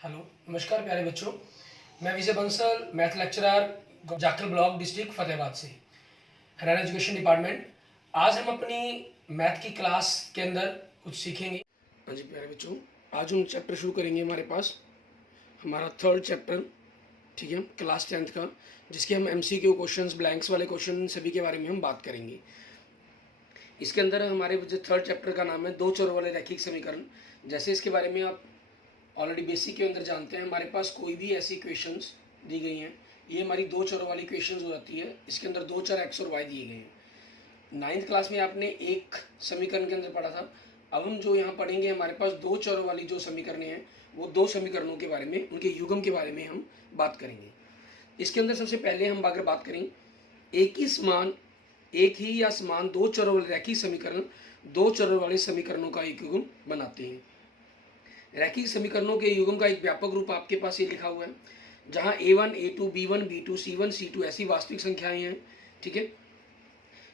Hello, नमस्कार प्यारे बच्चों। मैं Vijay Bansal, math lecturer, Jakhal block, district Fatehabad से, हरियाणा एजुकेशन डिपार्टमेंट। आज हम अपनी मैथ की क्लास के अंदर कुछ सीखेंगे। हाँ जी प्यारे बच्चों, आज हम चैप्टर शुरू करेंगे। हमारे पास हमारा थर्ड चैप्टर, ठीक है, क्लास 10th का, जिसके हम MCQ क्वेश्चंस, ब्लैंक्स वाले क्वेश्चन सभी के बारे में हम बात करेंगे। इसके अंदर हमारे जो थर्ड चैप्टर का नाम है दो चरों वाले रैखिक समीकरण। जैसे इसके बारे में आप ऑलरेडी बेसिक के अंदर जानते हैं, हमारे पास कोई भी ऐसी इक्वेशंस दी गई हैं, ये हमारी दो चरों वाली इक्वेशंस हो जाती है। इसके अंदर दो चर x और y दिए गए हैं। 9th क्लास में आपने एक समीकरण के अंदर पढ़ा था। अब हम जो यहाँ पढ़ेंगे, हमारे पास दो चरों वाली जो समीकरणें हैं, वो दो समीकरणों के बारे में, उनके युग्म के बारे में हम बात करेंगे। इसके अंदर सबसे पहले हम अगर बात करें, एक ही या समान दो चरों वाले रैखिक समीकरण दो चरों वाले समीकरणों का एक युग्म बनाते हैं। रैखिक समीकरणों के युग्म का एक व्यापक रूप आपके पास ये लिखा हुआ है, जहां a1, a2, b1, b2, c1, c2 ऐसी वास्तविक संख्याएं हैं, ठीक है,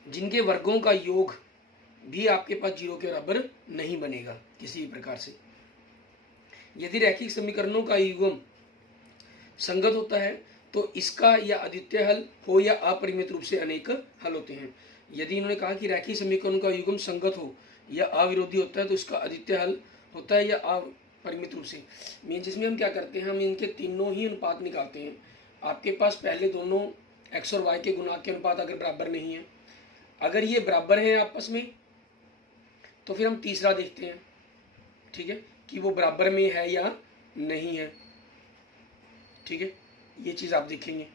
जिनके वर्गों का योग भी आपके पास 0 के बराबर नहीं बनेगा किसी भी प्रकार से। यदि रैखिक समीकरणों का युग्म संगत होता है तो इसका या अद्वितीय हल हो या अपरिमित रूप से अनेक हल होते हैं। यदि इन्होंने कहा कि रैखिक समीकरणों का युग्म संगत हो या अविरोधी होता है तो इसका अद्वितीय हल होता है या परिमित रूप से। मीन जिसमें हम क्या करते हैं, हम इनके तीनों ही अनुपात निकालते हैं। आपके पास पहले दोनों x और y के गुणांक के अनुपात अगर बराबर नहीं है, अगर ये बराबर हैं आपस में, तो फिर हम तीसरा देखते हैं, ठीक है, कि वो बराबर में है या नहीं है, ठीक है, ये चीज आप देखेंगे।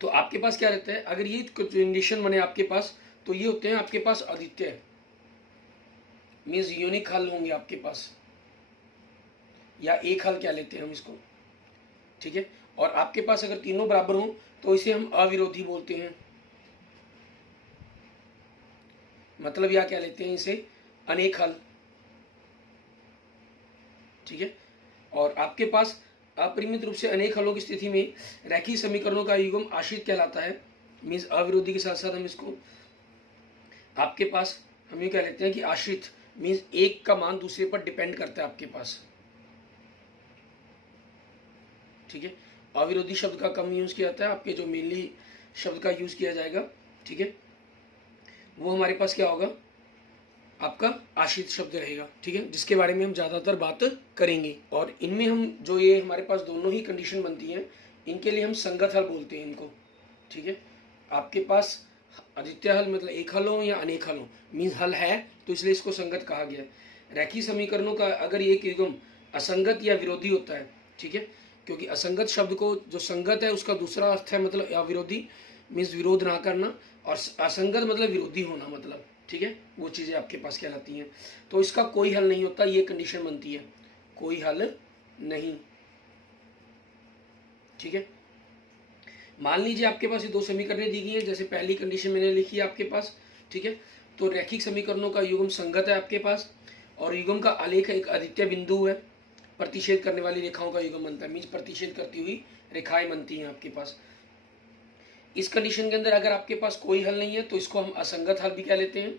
तो आपके पास क्या रहता है, अगर ये कंडीशन बने आपके पास, तो ये होते हैं आपके पास अद्वितीय, मीन्स यूनिक हल होंगे आपके पास, या एक हल क्या लेते हैं हम इसको, ठीक है। और आपके पास अगर तीनों बराबर हों तो इसे हम अविरोधी बोलते हैं, मतलब या क्या लेते हैं इसे, अनेक हल, ठीक है। और आपके पास अपरिमित रूप से अनेक हलों की स्थिति में रैखिक समीकरणों का युग्म आश्रित कहलाता है, मीन्स अविरोधी के साथ साथ हम इसको, आपके पास हम ये कह लेते हैं कि आश्रित मीन्स एक का मान दूसरे पर डिपेंड करता है आपके पास, ठीक है। अविरोधी शब्द का कम यूज किया जाता है, आपके जो मेनली शब्द का यूज किया जाएगा, ठीक है, वो हमारे पास क्या होगा, आपका आश्रित शब्द रहेगा, ठीक है, जिसके बारे में हम ज्यादातर बात करेंगे। और इनमें हम जो ये हमारे पास दोनों ही कंडीशन बनती हैं, इनके लिए हम संगत हल बोलते हैं इनको, ठीक है। आपके पास अद्वितीय हल मतलब एक हल हो या अनेक हल हो, मीन्स हल है तो इसलिए इसको संगत कहा गया है। रैखिक समीकरणों का अगर एक युग्म असंगत या विरोधी होता है, ठीक है, क्योंकि असंगत शब्द को, जो संगत है उसका दूसरा अर्थ है मतलब अविरोधी, मीन्स विरोध ना करना, और असंगत मतलब विरोधी होना, मतलब, ठीक है, वो चीजें आपके पास कहलाती हैं। तो इसका कोई हल नहीं होता, ये कंडीशन बनती है, कोई हल नहीं, ठीक है। मान लीजिए आपके पास ये दो समीकरणें दी गई हैं, जैसे पहली कंडीशन मैंने लिखी है आपके पास, ठीक है, तो रैखिक समीकरणों का युग्म संगत है आपके पास, और युग्म का आलेख एक अद्वितीय बिंदु है, प्रतिषेध करने वाली रेखाओं का युग्म बनता है, मीन्स प्रतिषेध करती हुई रेखाएं बनती हैं आपके पास। इस कंडीशन के अंदर अगर आपके पास कोई हल नहीं है तो इसको हम असंगत हल भी कह लेते हैं,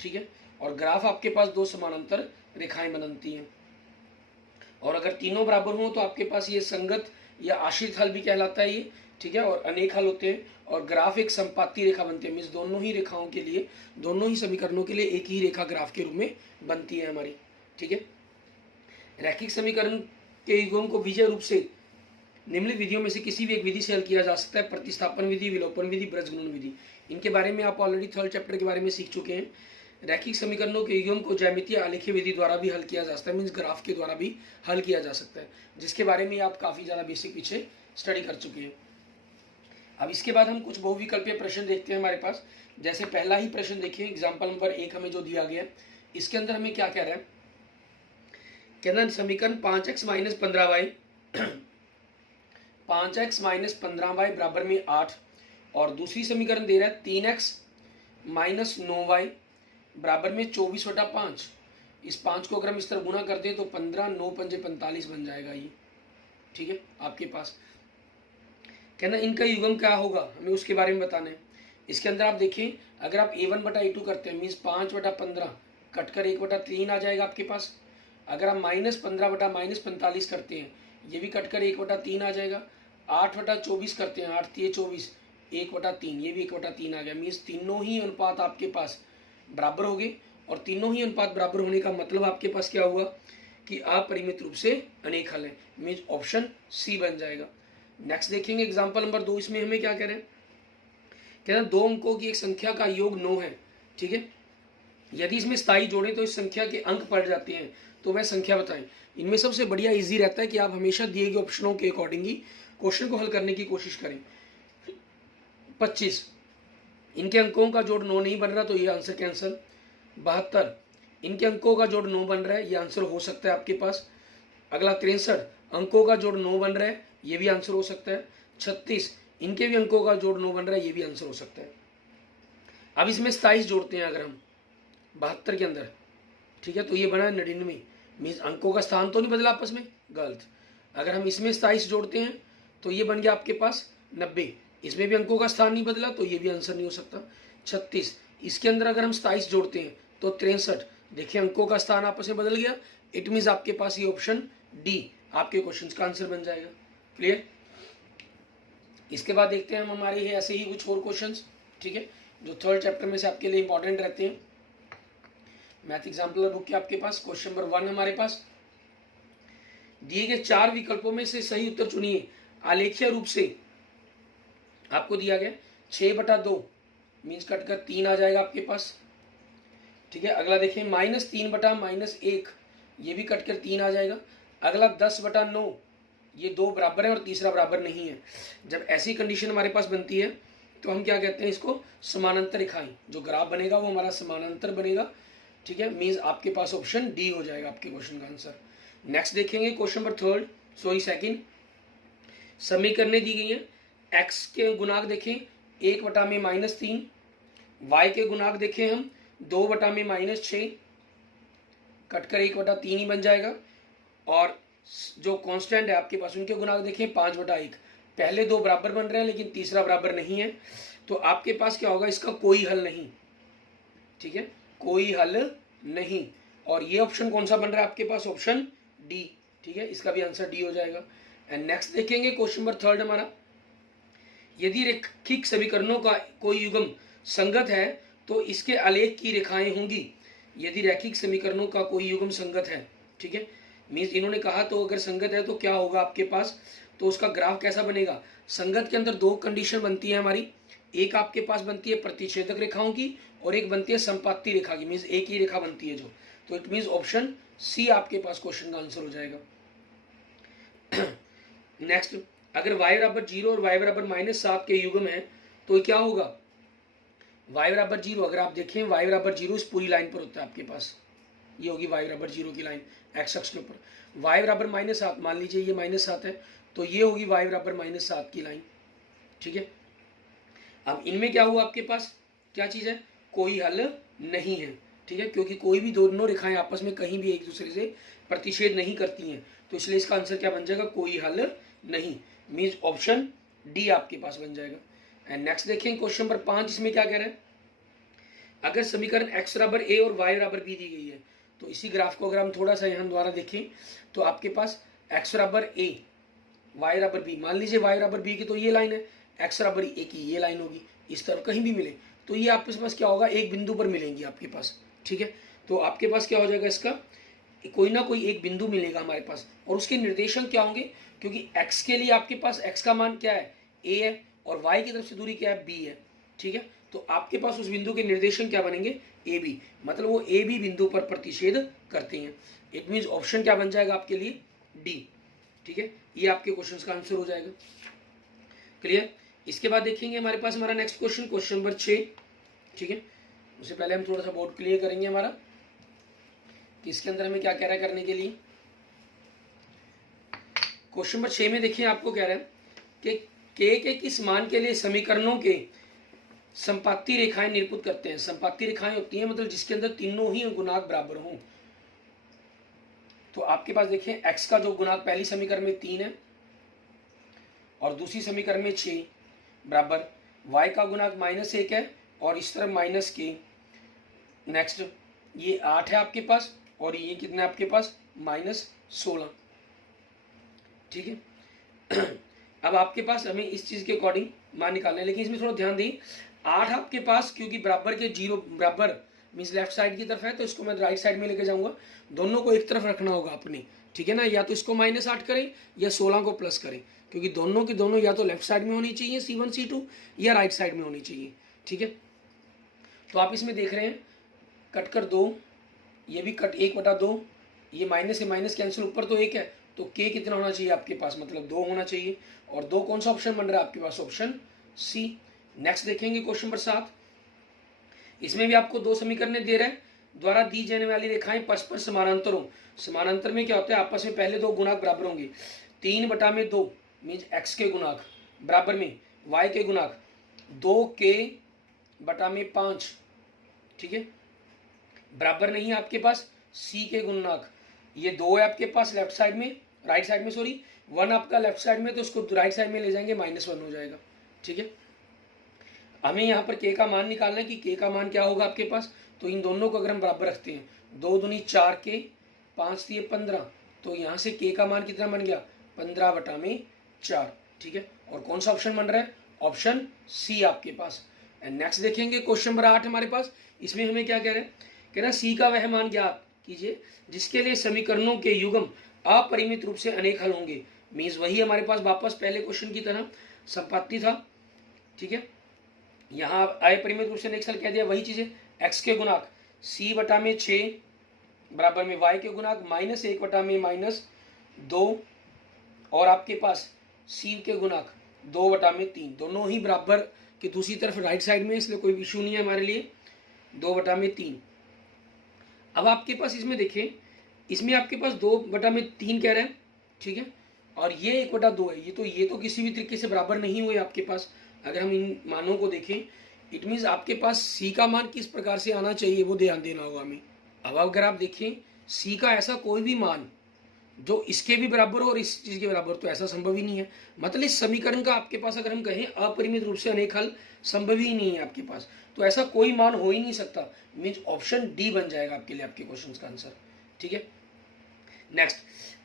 ठीक है। और ग्राफ आपके पास दो समानांतर रेखाएं बनती हैं, और अगर तीनों बराबर हों तो आपके पास ये संगत या आश्रित हल भी कहलाता है ये, ठीक है। और अनेक हल होते हैं, और ग्राफ एक संपाती रेखा बनती है, मीन्स दोनों ही रेखाओं के लिए, दोनों ही समीकरणों के लिए एक ही रेखा ग्राफ के रूप में बनती है हमारी, ठीक है। रैखिक समीकरण के युग्म को विजय रूप से निम्नलिखित विधियों में से किसी भी एक विधि से हल किया जा सकता है, प्रतिस्थापन विधि, विलोपन विधि, ब्रजगुणन विधि। इनके बारे में आप ऑलरेडी थर्ड चैप्टर के बारे में सीख चुके हैं। रैखिक समीकरणों के युग्म को ज्यामितीय आलेखीय विधि द्वारा भी हल किया जा सकता है, मीन्स ग्राफ के द्वारा भी हल किया जा सकता है, जिसके बारे में आप काफी ज्यादा बेसिक पीछे स्टडी कर चुके हैं। अब इसके बाद हम कुछ बहुविकल्पीय प्रश्न देखते हैं हमारे पास। जैसे पहला ही प्रश्न देखिए, एग्जाम्पल नंबर 1 हमें जो दिया गया है, इसके अंदर हमें क्या कह रहा है, कहना समीकरण 5x minus 15y 5x minus 15y बराबर में 8, और दूसरी समीकरण दे रहा है 3x माइनस 9y बराबर में 24/5। इस 5 को अगर हम इस तरह गुना करते हैं तो 15, 9 पंजे 45 बन जाएगा ये, ठीक है। आपके पास कहना इनका युग्म क्या होगा, हमें उसके बारे में बताना है। इसके अंदर आप देखें, अगर आप a1 बटा a2 करते हैं, मीन्स 5/15 कटकर 1/3 आ जाएगा आपके पास, अगर हम -15 बटा -45 करते हैं, ये भी कटकर 1/3 आ जाएगा। 8/24 करते हैं, 8 3 24, 1/3, ये भी 1/3 आ गया। मीन्स तीनों ही अनुपात आपके पास बराबर हो गए, और तीनों ही अनुपात बराबर होने का मतलब आपके पास क्या हुआ कि अपरिमित रूप से अनेक हल है। मीन्स ऑप्शन सी बन जाएगा। नेक्स्ट देखेंगे एग्जाम्पल नंबर 2। इसमें हमें क्या कह रहे हैं, कह रहे हैं 2 अंकों की एक संख्या का योग 9 है, ठीक है। यदि इसमें स्थाई जोड़ें तो इस संख्या के अंक पड़ जाते हैं, तो वह संख्या बताएं। इनमें सबसे बढ़िया इजी रहता है कि आप हमेशा दिए गए ऑप्शनों के अकॉर्डिंग ही क्वेश्चन को हल करने की कोशिश करें। 25, इनके अंकों का जोड़ 9 नहीं बन रहा, तो ये आंसर कैंसल। 72, इनके अंकों का जोड़ 9 बन रहा है, ये आंसर हो सकता है आपके पास। अगला 63, अंकों का जोड़ 9 बन रहा है, ये भी आंसर हो सकता है। 36, इनके भी अंकों का जोड़ 9 बन रहा है, ये भी आंसर हो सकता है। अब इसमें 27 जोड़ते हैं अगर हम 72 के अंदर, ठीक है, तो ये बना 99। मीन्स अंकों का स्थान तो नहीं बदला आपस में, गलत। अगर हम इसमें 27 जोड़ते हैं तो ये बन गया आपके पास 90, इसमें भी अंकों का स्थान नहीं बदला, तो ये भी आंसर नहीं हो सकता। 36, इसके अंदर अगर हम 27 जोड़ते हैं तो 63, देखिए अंकों का स्थान आपस में बदल गया। इट मीन्स आपके पास ये ऑप्शन डी आपके क्वेश्चन का आंसर बन जाएगा। क्लियर। इसके बाद देखते हैं हम हमारे ये ऐसे ही कुछ और क्वेश्चंस, ठीक है, जो 3rd चैप्टर में से आपके लिए इंपॉर्टेंट रहते हैं। मैथ एग्जाम्पल बुक के आपके पास क्वेश्चन नंबर 1 हमारे पास दिए गए 4 विकल्पों में से सही उत्तर चुनिए। आलेखीय रूप से आपको दिया गया 6/2 मीन्स कटकर 3 आ जाएगा आपके पास, ठीक है। अगला देखिए -3 बटा -1, ये भी कटकर 3 आ जाएगा। अगला 10/9, ये 2 बराबर है और तीसरा बराबर नहीं है। जब ऐसी कंडीशन हमारे पास बनती है तो हम क्या कहते हैं, इसको समानांतर रेखाएं, जो ग्राफ बनेगा वो हमारा समानांतर बनेगा, ठीक है। मीन्स आपके पास ऑप्शन डी हो जाएगा आपके क्वेश्चन का आंसर। नेक्स्ट देखेंगे क्वेश्चन नंबर 2nd। समीकरणें दी गई हैं। एक्स के गुणांक देखें 1/3, वाई के गुणांक देखें हम 2/-6, कटकर 1/3 ही बन जाएगा। और जो कांस्टेंट है आपके पास उनके गुणांक देखें 5/1। पहले 2 बराबर बन रहे हैं लेकिन तीसरा बराबर नहीं है, तो आपके पास क्या होगा, इसका कोई हल नहीं, ठीक है, कोई हल नहीं। और ये ऑप्शन कौन सा बन रहा है आपके पास, ऑप्शन डी, ठीक है, इसका भी आंसर डी हो जाएगा। एंड नेक्स्ट देखेंगे क्वेश्चन नंबर 3 हमारा। यदि रैखिक समीकरणों का कोई युग्म संगत है तो इसके आलेख की रेखाएं होंगी। यदि रैखिक समीकरणों का कोई युग्म संगत है, ठीक है, मीन्स इन्होंने कहा तो अगर संगत है तो क्या होगा आपके पास, तो उसका ग्राफ कैसा बनेगा। संगत के अंदर 2 कंडीशन बनती है हमारी, एक आपके पास बनती है प्रतिच्छेदक रेखाओं की और एक बनती है संपाती रेखा की, मीन्स एक ही रेखा बनती है जो, तो इट मीन्स ऑप्शन सी आपके पास क्वेश्चन का आंसर हो जाएगा। नेक्स्ट, अगर y/0 और y/-7 के युग्म है तो क्या होगा, y/0, अगर आप देखें y/0 इस पूरी लाइन पर होता है आपके पास, ये होगी y/0 की लाइन एक्स अक्ष के ऊपर। y/-7, मान लीजिए ये -7 है, तो ये होगी y/-7 की लाइन, ठीक है। अब इनमें क्या हुआ आपके पास, क्या चीज़ है, कोई हल नहीं है, ठीक है, क्योंकि कोई भी दोनों रेखाएं आपस में कहीं भी एक दूसरे से प्रतिच्छेद नहीं करती हैं, तो इसलिए इसका आंसर क्या बन जाएगा, कोई हल नहीं। मीन्स ऑप्शन डी आपके पास बन जाएगा। एंड नेक्स्ट देखें क्वेश्चन नंबर 5। इसमें क्या कह रहा है, अगर समीकरण x बराबर a और y बराबर b दी गई है, तो इसी ग्राफ को अगर हम थोड़ा सा यहाँ द्वारा देखें तो आपके पास x बराबर a, y बराबर b, मान लीजिए y बराबर b की तो ये लाइन है, x बराबर a की ये लाइन होगी, इस तरफ कहीं भी मिले तो ये आपके पास क्या होगा, एक बिंदु पर मिलेंगी आपके पास, ठीक है। तो आपके पास क्या हो जाएगा, इसका कोई ना कोई एक बिंदु मिलेगा हमारे पास, और उसके निर्देशांक क्या होंगे, क्योंकि x के लिए आपके पास x का मान क्या है, a है, और y की तरफ से दूरी क्या है, b है, ठीक है। तो आपके पास उस बिंदु के निर्देशांक क्या बनेंगे, ए बी, मतलब वो ए बी बिंदु पर प्रतिच्छेद करते हैं। इट मीन्स ऑप्शन क्या बन जाएगा आपके लिए, डी, ठीक है। ये आपके क्वेश्चन का आंसर हो जाएगा। क्लियर। इसके बाद देखेंगे हमारे पास हमारा नेक्स्ट क्वेश्चन, क्वेश्चन नंबर 6, ठीक है। उससे पहले हम थोड़ा सा बोर्ड क्लियर करेंगे हमारा कि इसके अंदर हमें क्या कह रहा है करने के लिए। क्वेश्चन नंबर 6 में देखिए आपको कह रहा है कि के किस मान के लिए समीकरणों के संपाती रेखाएं निरूपित करते हैं। संपाती रेखाएं होती हैं मतलब जिसके अंदर तीनों ही गुणांक बराबर हों। तो आपके पास देखिए x का जो गुणांक पहली समीकरण में 3 है और दूसरी समीकरण में 6 बराबर, y का गुणांक -1 है और इस तरफ -k। नेक्स्ट ये 8 है आपके पास और ये कितना आपके पास -16। ठीक है। अब आपके पास हमें इस चीज़ के अकॉर्डिंग मान निकालना है, लेकिन इसमें थोड़ा ध्यान दें। 8 आपके पास क्योंकि बराबर के 0 बराबर मीन्स लेफ्ट साइड की तरफ है, तो इसको मैं राइट साइड में लेके जाऊंगा। दोनों को एक तरफ रखना होगा अपने, ठीक है ना। या तो इसको -8 करें या 16 को प्लस करें, क्योंकि दोनों की दोनों या तो लेफ्ट साइड में होनी चाहिए C1 C2 या राइट साइड में होनी चाहिए। ठीक है, तो आप इसमें देख रहे हैं कट कर 2, ये भी कट 1/2, ये माइनस से माइनस कैंसिल, ऊपर तो 1 है, तो k कितना होना चाहिए आपके पास, मतलब 2 होना चाहिए। और 2 कौन सा ऑप्शन बन रहा है आपके पास, ऑप्शन सी। नेक्स्ट देखेंगे क्वेश्चन नंबर 7। इसमें भी आपको 2 समीकरण दे रहे हैं, द्वारा दी जाने वाली रेखाएं परस्पर समानांतर हो। समानांतर में क्या होता है, आपस में पहले 2 गुणांक बराबर होंगे। 3/2 मीन्स x के गुणांक बराबर में y के गुणांक 2k/5, ठीक है, बराबर नहीं है आपके पास c के गुणांक। ये 2 है आपके पास लेफ्ट साइड में, राइट साइड में सॉरी, 1 आपका लेफ्ट साइड में, तो उसको राइट साइड में ले जाएंगे, -1 हो जाएगा। ठीक है, हमें यहाँ पर k का मान निकालना है कि k का मान क्या होगा आपके पास। तो इन दोनों को अगर हम बराबर रखते हैं, 2 दूनी 4k, 5 दिए 15, तो यहाँ से k का मान कितना बन गया, 15/4। ठीक है, और कौन सा ऑप्शन बन रहा है, ऑप्शन सी आपके पास। एंड नेक्स्ट देखेंगे क्वेश्चन नंबर 8 हमारे पास। इसमें हमें क्या कह रहे हैं, कह रहा सी का वह मान ज्ञात कीजिए जिसके लिए समीकरणों के युग्म अपरिमित रूप से अनेक हल होंगे। मीन्स वही हमारे पास वापस पहले क्वेश्चन की तरह संपत्ति था। ठीक है, यहाँ अपरिमित रूप से अनेक हल कह दिया, वही चीजें, x के गुणांक c/6 बराबर में y के गुणांक -1/-2, और आपके पास c के गुणांक 2/3, दोनों ही बराबर की दूसरी तरफ राइट साइड में, इसलिए कोई इशू नहीं है हमारे लिए, 2/3। अब आपके पास इसमें देखें, इसमें आपके पास 2/3 कह रहे हैं, ठीक है, और ये 1/2 है। ये तो किसी भी तरीके से बराबर नहीं हुए आपके पास। अगर हम इन मानों को देखें, इट मीन्स आपके पास सी का मान किस प्रकार से आना चाहिए वो ध्यान देना होगा हमें। अब अगर आप देखें सी का ऐसा कोई भी मान जो इसके भी बराबर हो और इस चीज के बराबर, तो ऐसा संभव ही नहीं है। मतलब इस समीकरण का आपके पास अगर हम कहें अपरिमित रूप से अनेक हल संभव ही नहीं है आपके पास, तो ऐसा कोई मान हो ही नहीं सकता। मीन्स ऑप्शन डी बन जाएगा आपके लिए आपके क्वेश्चन का आंसर। ठीक है, नेक्स्ट,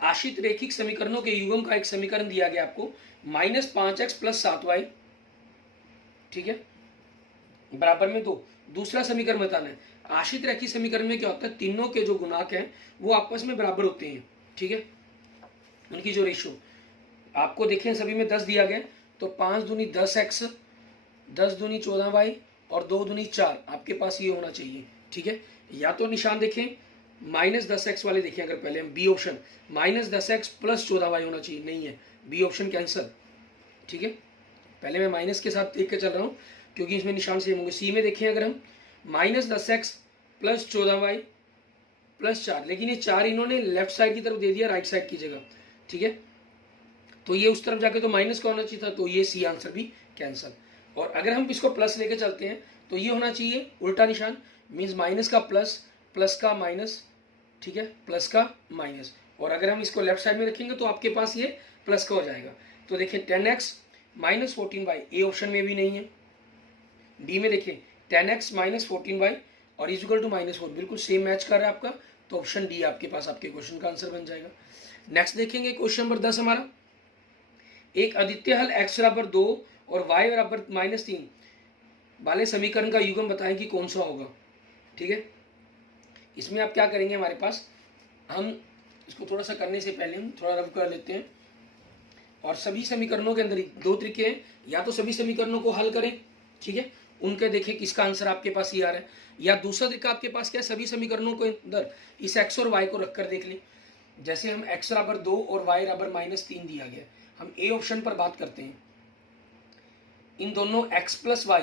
आश्रित रैखिक समीकरणों के युग्म का एक समीकरण दिया गया आपको, -5x + 7y, ठीक है, बराबर में 2। दूसरा समीकरण बताना है। आश्रित रैखिक समीकरण में क्या होता है, तीनों के जो गुणांक हैं वो आपस में बराबर होते हैं। ठीक है, उनकी जो रेशियो आपको देखें सभी में 10 दिया गया, तो 5 दूनी 10x, 10 दूनी 14y और 2 दूनी 4, आपके पास ये होना चाहिए। ठीक है, या तो निशान देखें -10x वाले देखें, अगर पहले हम बी ऑप्शन -10x + 14y होना चाहिए, नहीं है, बी ऑप्शन कैंसल। ठीक है, पहले मैं माइनस के साथ देख के चल रहा हूँ क्योंकि इसमें निशान सेम होंगे। सी में देखें अगर हम -10x + 14y + 4, लेकिन ये 4 इन्होंने लेफ्ट साइड की तरफ दे दिया राइट साइड की जगह। ठीक है, तो ये उस तरफ जाके तो माइनस का होना चाहिए था, तो ये सी आंसर भी कैंसल। और अगर हम इसको प्लस लेके चलते हैं तो ये होना चाहिए उल्टा निशान, मीन्स माइनस का प्लस, प्लस का माइनस, ठीक है, प्लस का माइनस। और अगर हम इसको लेफ्ट साइड में रखेंगे तो आपके पास ये प्लस का हो जाएगा। तो देखिए 10x - 14y, ए ऑप्शन में भी नहीं है। डी में देखिए 10x - 14y और इक्वल टू -4, बिल्कुल सेम मैच कर रहा है आपका, तो ऑप्शन डी आपके पास आपके क्वेश्चन का आंसर बन जाएगा। नेक्स्ट देखेंगे क्वेश्चन नंबर 10 हमारा, एक अद्वितीय हल x = 2 और y = -3 वाले समीकरण का युग्म बताएं कि कौन सा होगा। ठीक है, इसमें आप क्या करेंगे, हमारे पास हम इसको थोड़ा सा करने से पहले हम थोड़ा रफ कर लेते हैं। और सभी समीकरणों के अंदर 2 तरीके हैं, या तो सभी समीकरणों को हल करें, ठीक है, उनके देखें किसका आंसर आपके पास ये आ रहा है, या दूसरा तरीका आपके पास क्या है, सभी समीकरणों के अंदर इस x और y को रखकर देख लें। जैसे हम x = 2 और y = -3 दिया गया, हम ए ऑप्शन पर बात करते हैं। इन दोनों x + y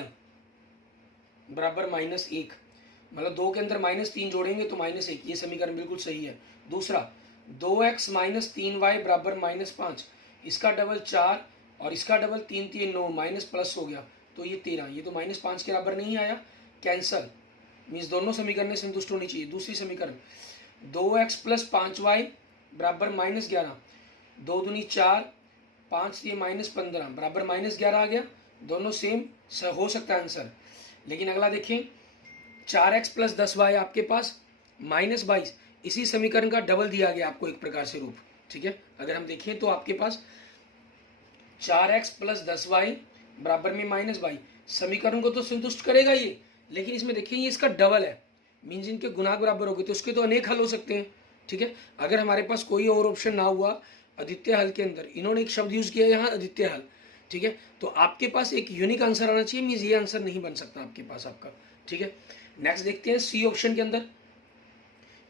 = -1, मतलब 2 के अंदर -3 जोड़ेंगे तो -1, ये समीकरण बिल्कुल सही है। दूसरा 2x - 3y = -5, इसका डबल 4 और इसका डबल 3 3 9, माइनस प्लस हो गया तो ये 13, ये तो -5 के बराबर नहीं आया, कैंसल। मीन्स दोनों समीकरण संतुष्ट होनी चाहिए। दूसरी समीकरण 2x + 5y = -11, 2 दूनी 4, 5 3 -15 बराबर -11 आ गया, दोनों सेम हो सकता है आंसर। लेकिन अगला देखें 4x + 10y आपके पास -22, इसी समीकरण का डबल दिया गया आपको एक प्रकार से रूप, ठीक है। अगर हम देखें तो आपके पास 4x प्लस 10y बराबर में माइनस वाई, समीकरण को तो संतुष्ट करेगा ये, लेकिन इसमें देखिए ये इसका डबल है, मीन्स इनके गुणांक बराबर हो गए, तो उसके तो अनेक हल हो सकते हैं, ठीक है। अगर हमारे पास कोई और ऑप्शन ना हुआ अद्वितीय हल के अंदर, इन्होंने एक शब्द यूज किया यहाँ अद्वितीय हल, ठीक है, तो आपके पास एक यूनिक आंसर आना चाहिए, मीन्स ये आंसर नहीं बन सकता आपके पास आपका, ठीक है। नेक्स्ट देखते हैं सी ऑप्शन के अंदर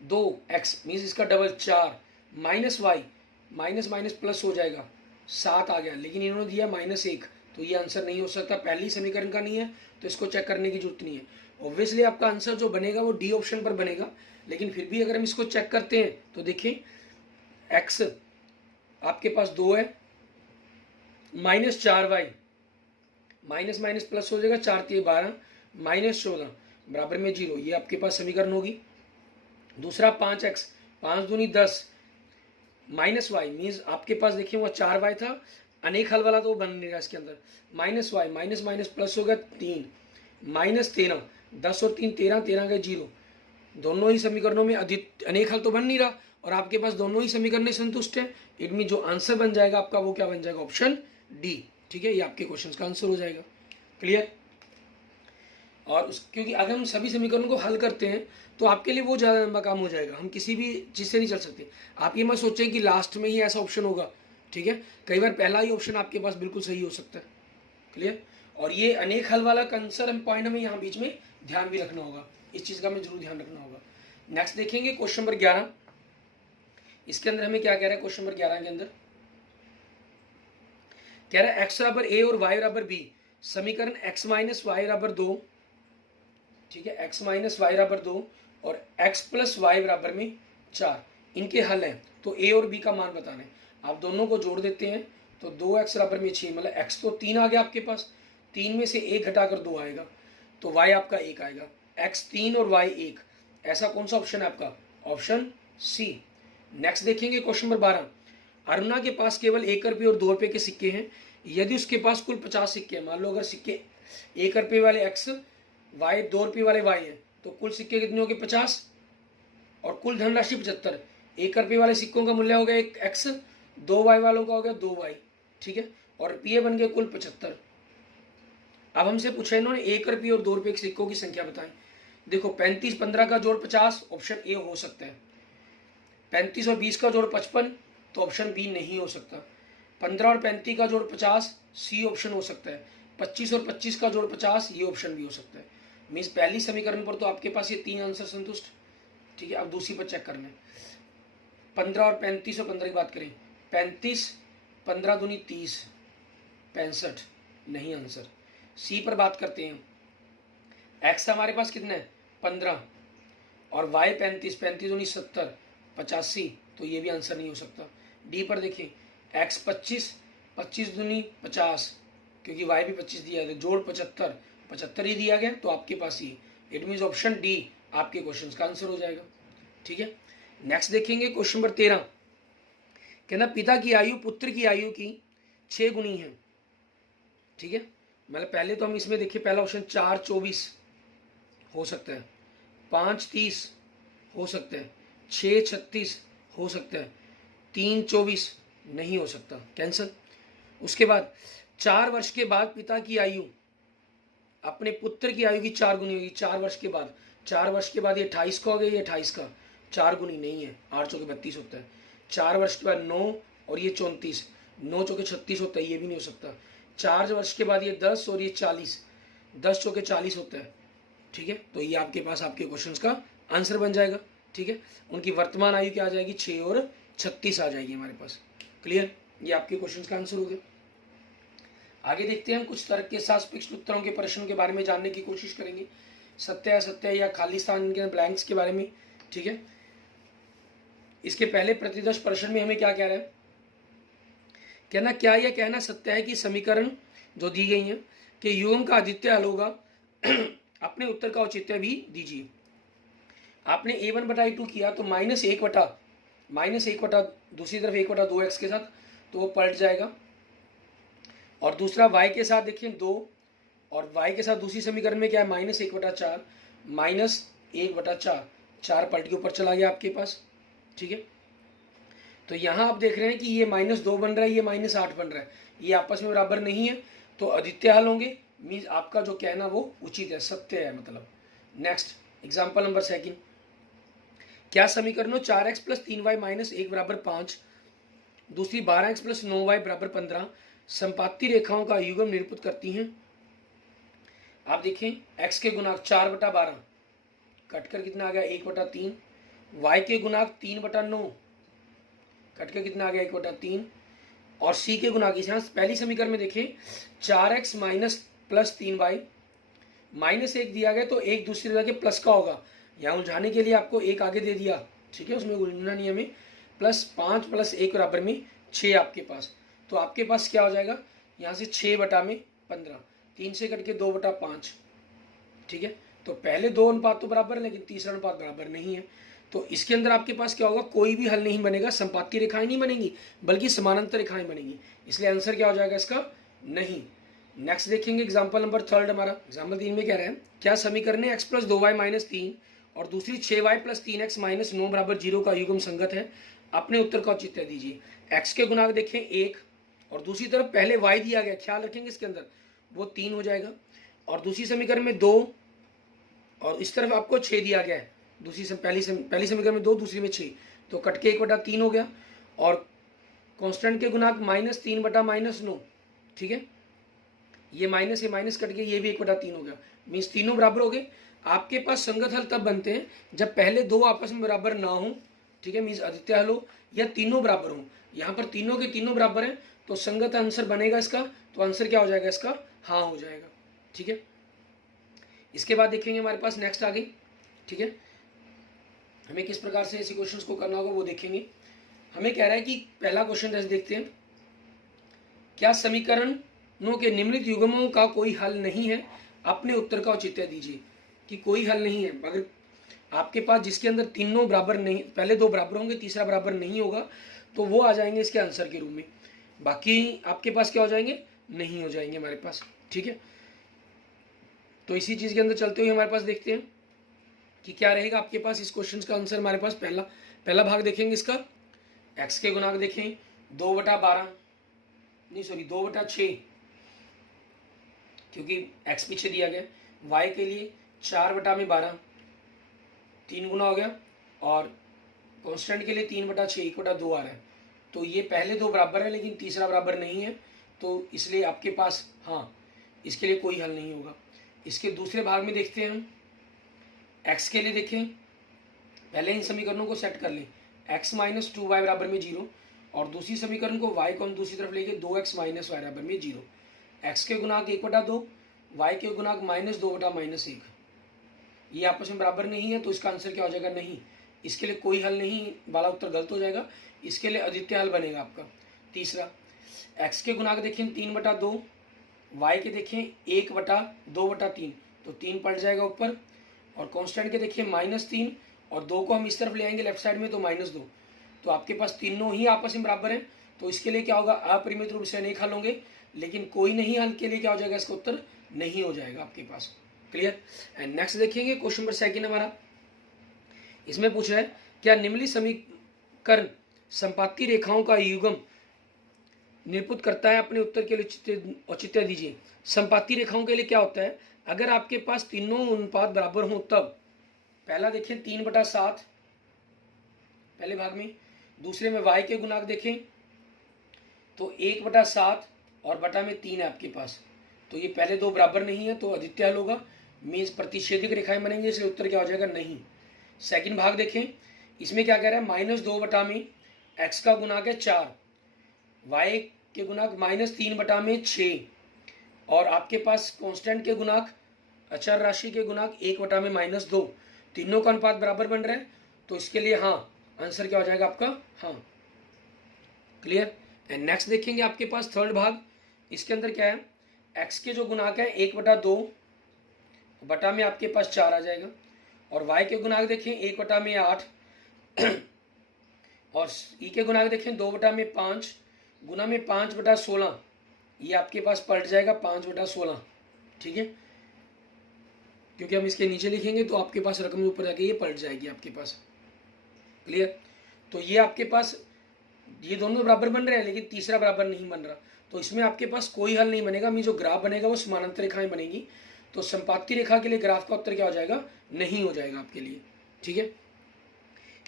2x मीन्स इसका double 4 minus y, minus minus plus हो जाएगा 7 आ गया, लेकिन इन्होंने दिया -1, तो ये आंसर नहीं हो सकता, पहली समीकरण का नहीं है, तो इसको चेक करने की जरूरत नहीं है। ऑब्वियसली आपका आंसर जो बनेगा वो डी ऑप्शन पर बनेगा, लेकिन फिर भी अगर हम इसको चेक करते हैं तो देखिए x आपके पास 2 है, -4y, माइनस माइनस प्लस हो जाएगा, 4 3 12 -14 बराबर में 0, ये आपके पास समीकरण होगी। दूसरा 5x, 5 दूनी 10 माइनस वाई, मीन्स आपके पास देखिए वह 4y था, अनेक हल वाला तो बन नहीं रहा इसके अंदर, minus y minus minus plus होगा 3 -13, 10 और 3 13, 13 गए 0, दोनों ही समीकरणों में अनेक हल तो बन नहीं रहा, और आपके पास दोनों ही समीकरण संतुष्ट है, इट मीन जो आंसर बन जाएगा आपका वो क्या बन जाएगा, ऑप्शन डी, ठीक है, ये आपके क्वेश्चन का आंसर हो जाएगा। क्लियर। और क्योंकि अगर हम सभी समीकरणों को हल करते हैं तो आपके लिए वो ज़्यादा लंबा काम हो जाएगा, हम किसी भी चीज़ से नहीं चल सकते। आप ये मत सोचें कि लास्ट में ही ऐसा ऑप्शन होगा, ठीक है, कई बार पहला ही ऑप्शन आपके पास बिल्कुल सही हो सकता है। क्लियर। और ये अनेक हल वाला कंसर्न पॉइंट हमें यहाँ बीच में ध्यान भी रखना होगा, इस चीज़ का हमें जरूर ध्यान रखना होगा। नेक्स्ट देखेंगे क्वेश्चन नंबर 11, इसके अंदर हमें क्या कह रहा है, क्वेश्चन नंबर 11 के अंदर कह रहा है x बराबर a और y बराबर b, समीकरण x माइनस वाई बराबर 2, ठीक है, x माइनस वाई बराबर 2 और x प्लस वाई बराबर में 4, इनके हल हैं, तो a और b का मान बताना है। आप दोनों को जोड़ देते हैं तो 2x बराबर में 6, मतलब x तो 3 आ गया आपके पास, 3 में से 1 घटाकर 2 आएगा, तो y आपका 1 आएगा, x 3 और y 1, ऐसा कौन सा ऑप्शन है आपका, ऑप्शन सी। नेक्स्ट देखेंगे क्वेश्चन नंबर 12, अरुणा के पास केवल 1 रुपये और 2 रुपये के सिक्के हैं, यदि उसके पास कुल 50 सिक्के हैं, मान लो अगर सिक्के 1 रुपये वाले x, y 2 रुपये वाले y हैं, तो कुल सिक्के कितने हो गए 50, और कुल धनराशि 75, 1 रुपये वाले सिक्कों का मूल्य हो गया 1 x, 2 y वालों का हो गया 2 y, ठीक है, और रुपये बन गए कुल 75। अब हमसे पूछा इन्होंने 1 रुपये और 2 रुपये के सिक्कों की संख्या बताएं। देखो 35 15 का जोड़ 50, ऑप्शन ए हो सकता है, 35 और 20 का जोड़ 55, तो ऑप्शन बी नहीं हो सकता, 15 और 35 का जोड़ 50, सी ऑप्शन हो सकता है, 25 और 25 का जोड़ 50, ये ऑप्शन भी हो सकता है। मीन्स पहली समीकरण पर तो आपके पास ये 3 आंसर संतुष्ट, ठीक है। अब दूसरी पर चेक करना है, 15 और 35 और 15 की बात करें, 35 15 दूनी 30 65, नहीं आंसर। सी पर बात करते हैं, एक्स हमारे पास कितना है 15 और वाई 35, 35 दूनी 70 85, तो ये भी आंसर नहीं हो सकता। डी पर देखिए, एक्स 25 25 दूनी 50, क्योंकि वाई भी 25 दिया है, जोड़ 75 75 ही दिया गया, तो आपके पास ये, इट मीन्स ऑप्शन डी आपके क्वेश्चन का आंसर हो जाएगा, ठीक है। नेक्स्ट देखेंगे क्वेश्चन नंबर 13, कहना पिता की आयु पुत्र की आयु की 6 गुनी है, ठीक है, मतलब पहले तो हम इसमें देखिए, पहला ऑप्शन 4 24 हो सकता है, 5 30 हो सकता है, 6 36 हो सकता है, 3 24 नहीं हो सकता, कैंसल। उसके बाद 4 वर्ष के बाद पिता की आयु अपने पुत्र की आयु की 4 गुनी होगी, 4 वर्ष के बाद, 4 वर्ष के बाद ये 28 का हो गया, ये 28 का 4 गुनी नहीं है, 8 चौके 32 होता है, 4 वर्ष के बाद 9 और ये 34, 9 चौके 36 होता है, ये भी नहीं हो सकता, 4 वर्ष के बाद ये 10 और ये 40, 10 चौके 40 होता है, ठीक है, तो ये आपके पास आपके क्वेश्चन का आंसर बन जाएगा, ठीक है। उनकी वर्तमान आयु क्या आ जाएगी, 6 और 36 आ जाएगी हमारे पास। क्लियर, ये आपके क्वेश्चन का आंसर हो गया। आगे देखते हैं हम कुछ तर्क के साथ फिक्स्ड उत्तरों के प्रश्नों के बारे में जानने की कोशिश करेंगे, सत्य असत्य या खाली स्थान के ब्लैंक्स के बारे में, ठीक है। इसके पहले प्रतिदर्श प्रश्न में हमें क्या कह रहा है, कहना क्या यह कहना सत्य है कि समीकरण जो दी गई है कि युग्म का अद्वितीय हल होगा, अपने उत्तर का औचित्य भी दीजिए। आपने a1 बटा a2 किया तो -1 बटा दूसरी तरफ 1/2x के साथ, तो वो पलट जाएगा, और दूसरा y के साथ देखिए 2, और y के साथ दूसरी समीकरण में क्या है -1/4 -1/4, 4 पलट के ऊपर चला गया आपके पास, ठीक है। तो यहाँ आप देख रहे हैं कि ये -2 बन रहा है, ये -8 बन रहा है, ये आपस में बराबर नहीं है, तो अद्वितीय हल होंगे। मीन्स आपका जो कहना वो उचित है, सत्य है मतलब। नेक्स्ट एग्जाम्पल नंबर 2, क्या समीकरणों 4x + 3y - 1 = 5, दूसरी 12x + 9y = 15 संपाती रेखाओं का युग्म निरूपित करती हैं। आप देखें x के गुणांक 4/12 कटकर कितना आ गया 1/3, y के गुणांक 3/9 कटकर कितना आ गया 1/3, और c के गुणांक यहाँ पहली समीकरण में देखें 4x - +3y -1 दिया गया, तो एक दूसरे जगह प्लस का होगा, यहाँ उलझाने के लिए आपको एक आगे दे दिया, ठीक है, उसमें उलझना नहीं हमें। +5 + 1 = 6 आपके पास, तो आपके पास क्या हो जाएगा यहाँ से 6/15, 3 से कट के 2/5, ठीक है। तो पहले 2 अनुपात तो बराबर है, लेकिन तीसरा अनुपात बराबर नहीं है, तो इसके अंदर आपके पास क्या होगा, कोई भी हल नहीं बनेगा, संपाती रेखाएं नहीं बनेंगी बल्कि समानांतर रेखाएं बनेंगी, इसलिए आंसर क्या हो जाएगा इसका, नहीं। नेक्स्ट देखेंगे एग्जाम्पल नंबर 3 हमारा। एग्जाम्पल 3 में कह रहे हैं क्या समीकरण x + 2y - 3 और दूसरी 6y + 3x - 9 = 0 का युग्म संगत है, अपने उत्तर का औचित्य दीजिए। x के गुणांक देखें 1, और दूसरी तरफ पहले y दिया गया, ख्याल रखेंगे इसके अंदर, वो 3 हो जाएगा, और दूसरी समीकरण में 2, और इस तरफ आपको 6 दिया गया है, पहली समीकरण में 2, दूसरी में 6, तो कट के 1/3 हो गया, और कांस्टेंट के गुणांक -3/-9, ठीक है, ये माइनस कट के ये भी 1/3 हो गया, मीन्स तीनों बराबर हो गए। आपके पास संगत हल तब बनते हैं जब पहले 2 आपस में बराबर ना हो, ठीक है, मीन्स अद्वितीय हल हो, या तीनों बराबर हो। यहाँ पर तीनों के तीनों बराबर हैं, तो संगत आंसर बनेगा इसका, तो आंसर क्या हो जाएगा इसका, हाँ हो जाएगा, ठीक है। इसके बाद देखेंगे हमारे पास नेक्स्ट आगे, ठीक है, हमें किस प्रकार से ऐसे क्वेश्चंस को करना होगा वो देखेंगे। हमें कह रहा है कि पहला क्वेश्चन जैसे देखते हैं, क्या समीकरणों के निम्नलिखित युग्मों का कोई हल नहीं है, अपने उत्तर का औचित्य दीजिए। कि कोई हल नहीं है, अगर आपके पास जिसके अंदर तीनों बराबर नहीं, पहले 2 बराबर होंगे, तीसरा बराबर नहीं होगा, तो वो आ जाएंगे इसके आंसर के रूप में, बाकी आपके पास क्या हो जाएंगे, नहीं हो जाएंगे हमारे पास, ठीक है। तो इसी चीज़ के अंदर चलते हुए हमारे पास देखते हैं कि क्या रहेगा आपके पास इस क्वेश्चन का आंसर। हमारे पास पहला भाग देखेंगे इसका, x के गुणांक देखें 2/12, नहीं सॉरी 2/6, क्योंकि x पीछे दिया गया, y के लिए 4/12, 3 गुना हो गया, और कांस्टेंट के लिए 3/6, 1/2 आ रहा है, तो ये पहले 2 बराबर है लेकिन तीसरा बराबर नहीं है, तो इसलिए आपके पास हाँ, इसके लिए कोई हल नहीं होगा। इसके दूसरे भाग में देखते हैं हम, x के लिए देखें, पहले इन समीकरणों को सेट कर लें, x - 2y = 0, और दूसरी समीकरण को y को हम दूसरी तरफ लेके 2x - y = 0, x के गुणांक 1/2, y के गुणांक -2/-1, ये आपस में बराबर नहीं है, तो इसका आंसर क्या हो जाएगा, नहीं। इसके लिए कोई हल नहीं वाला उत्तर गलत हो जाएगा, इसके लिए अद्वितीय हल बनेगा आपका। तीसरा, x के गुणांक देखें 3/2, y के देखें 1/2/3, तो 3 पलट जाएगा ऊपर, और कांस्टेंट के देखिए -3, और 2 को हम इस तरफ ले आएंगे लेफ्ट साइड में, तो -2, तो आपके पास तीनों ही आपस में बराबर हैं, तो इसके लिए क्या होगा, अपरिमित रूप से अनेक हल होंगे, लेकिन कोई नहीं हल के लिए क्या हो जाएगा, इसका उत्तर नहीं हो जाएगा आपके पास। क्लियर। एंड नेक्स्ट देखेंगे क्वेश्चन नंबर 2 हमारा, इसमें पूछ रहा है क्या निम्नलिखित समीकरण संपाती रेखाओं का युग्म निरूपित करता है, अपने उत्तर के लिए औचित्य दीजिए। संपाती रेखाओं के लिए क्या होता है, अगर आपके पास तीनों अनुपात बराबर हों तब, पहला देखें 3/7 पहले भाग में, दूसरे में y के गुणांक देखें तो 1/7 और बटा में 3 है आपके पास, तो ये पहले 2 बराबर नहीं है, तो अद्वितीय हल होगा, मीन्स प्रतिच्छेदक रेखाएं बनेंगे, इसलिए उत्तर क्या हो जाएगा, नहीं। सेकंड भाग देखें, इसमें क्या कह रहा है, -2 बटा में x का गुणांक है 4, y के गुणांक -3 बटा में 6, और आपके पास कांस्टेंट के गुणांक, अचर राशि के गुणांक 1 बटा में -2, तीनों का अनुपात बराबर बन रहा है, तो इसके लिए हाँ, आंसर क्या हो जाएगा आपका, हाँ। क्लियर। एंड नेक्स्ट देखेंगे आपके पास थर्ड भाग, इसके अंदर क्या है, x के जो गुणांक है 1/2 बटा में आपके पास 4 आ जाएगा, और y के गुणांक देखें 1 बटा में 8, और ई के गुणांक देखें 2 बटा में 5 गुना में 5/16, ये आपके पास पलट जाएगा 5/16, ठीक है। क्योंकि हम इसके नीचे लिखेंगे तो आपके पास रकम ऊपर जाके ये पलट जाएगी आपके पास। क्लियर? तो ये आपके पास ये दोनों बराबर बन रहे हैं, लेकिन तीसरा बराबर नहीं बन रहा, तो इसमें आपके पास कोई हल नहीं बनेगा। मैं जो ग्राफ बनेगा वो समानांतर रेखाएं बनेगी, तो संपाती रेखा के लिए ग्राफ का उत्तर क्या हो जाएगा? नहीं हो जाएगा आपके लिए। ठीक है,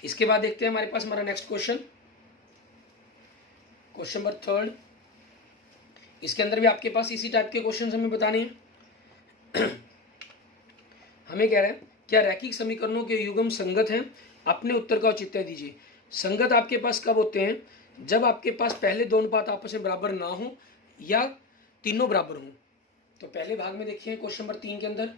इसके बाद देखते हैं हमारे पास हमारा नेक्स्ट क्वेश्चन, क्वेश्चन नंबर 3। इसके अंदर भी आपके पास इसी टाइप के क्वेश्चन हमें बताने हैं। हमें कह रहा है क्या रैखिक समीकरणों के युग्म संगत हैं? अपने उत्तर का औचित्य दीजिए। संगत आपके पास कब होते हैं? जब आपके पास पहले दो अनुपात आपस में बराबर ना हो या तीनों बराबर हों। तो पहले भाग में देखिए क्वेश्चन नंबर 3 के अंदर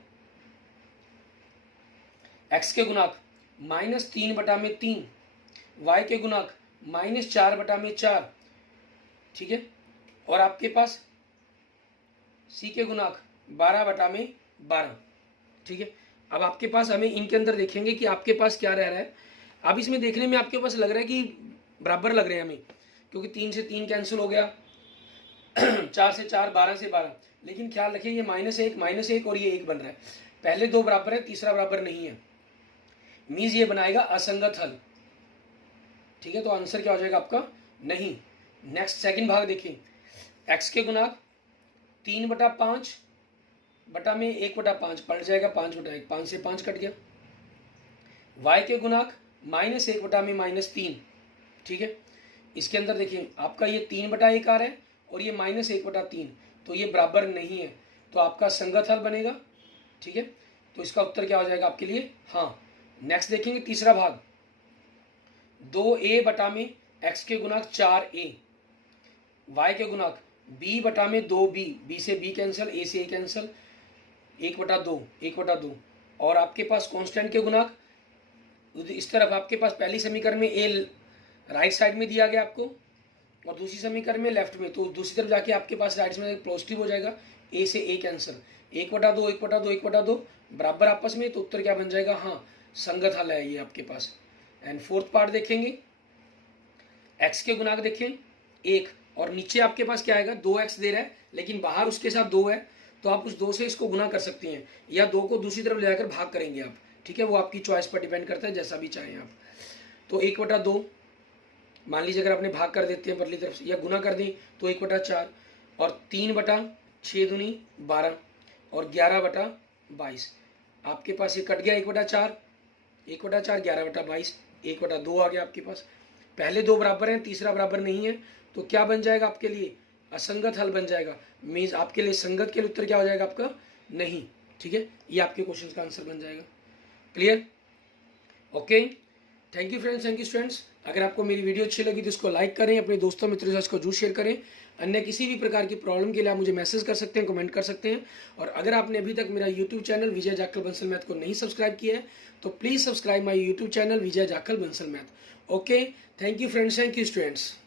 x के गुणांक -3/3, y के गुणांक -4/4, ठीक है, और आपके पास c के गुणांक 12/12, ठीक है। अब आपके पास हमें इनके अंदर देखेंगे कि आपके पास क्या रह रहा है। अब इसमें देखने में आपके पास लग रहा है कि बराबर लग रहे हैं हमें, क्योंकि 3 से 3 कैंसिल हो गया, 4 से 4, 12 से 12, लेकिन ख्याल रखिए ये -1 और ये 1 बन रहा है। पहले दो बराबर है, तीसरा बराबर नहीं है, मीन्स ये बनाएगा असंगत हल। ठीक है, तो आंसर क्या हो जाएगा आपका? नहीं। नेक्स्ट सेकंड भाग देखिए, x के गुणांक 3/5 बटा में 1/5 पलट जाएगा 5/1, 5 से 5 कट गया। y के गुणांक -1 बटा में -3, ठीक है। इसके अंदर देखिए आपका ये 3/1 आ रहा है और ये -1/3, तो ये बराबर नहीं है, तो आपका संगत हल बनेगा। ठीक है, तो इसका उत्तर क्या हो जाएगा आपके लिए? हाँ। नेक्स्ट देखेंगे तीसरा भाग, 2a बटा में x के गुणांक 4a, y के गुणांक b बटा में 2b, b से b कैंसिल, a से a कैंसिल, 1/2, और आपके पास कांस्टेंट के गुणांक इस तरफ आपके पास पहली समीकरण में a राइट साइड में दिया गया आपको और दूसरी समीकरण में लेफ्ट में, तो दूसरी तरफ जाके आपके पास राइट में पॉजिटिव हो जाएगा, a से a कैंसिल, 1/2 बराबर आपस में, तो उत्तर क्या बन जाएगा? हाँ, संगत हल है ये आपके पास। एंड फोर्थ पार्ट देखेंगे, x के गुणांक देखें 1 और नीचे आपके पास क्या आएगा? 2x दे रहा है, लेकिन बाहर उसके साथ 2 है, तो आप उस 2 से इसको गुना कर सकते हैं या 2 को दूसरी तरफ ले जाकर भाग करेंगे आप। ठीक है, वो आपकी चॉइस पर डिपेंड करता है, जैसा भी चाहें आप। तो 1/2 मान लीजिए अगर आपने भाग कर देते हैं परली तरफ से या गुना कर दें तो 1/4, और 3/6 दूनी 12 और 11/22, आपके पास ये कट गया 1/4, 11/22, 1/2 आ गया आपके पास। पहले दो बराबर हैं, तीसरा बराबर नहीं है, तो क्या बन जाएगा आपके लिए? असंगत हल बन जाएगा। मीन्स आपके लिए संगत के लिए उत्तर क्या हो जाएगा आपका? नहीं। ठीक है, ये आपके क्वेश्चन का आंसर बन जाएगा। Clear? Okay, thank you friends, thank you students. अगर आपको मेरी वीडियो अच्छी लगी तो इसको लाइक करें, अपने दोस्तों मित्रों से इसको जरूर शेयर करें। अन्य किसी भी प्रकार की प्रॉब्लम के लिए आप मुझे मैसेज कर सकते हैं, कमेंट कर सकते हैं। और अगर आपने अभी तक मेरा यूट्यूब चैनल विजय जाखल बंसल मैथ को नहीं सब्सक्राइब किया है तो please subscribe my YouTube channel Vijay Jakhal Bansal math. Okay, thank you friends, thank you students.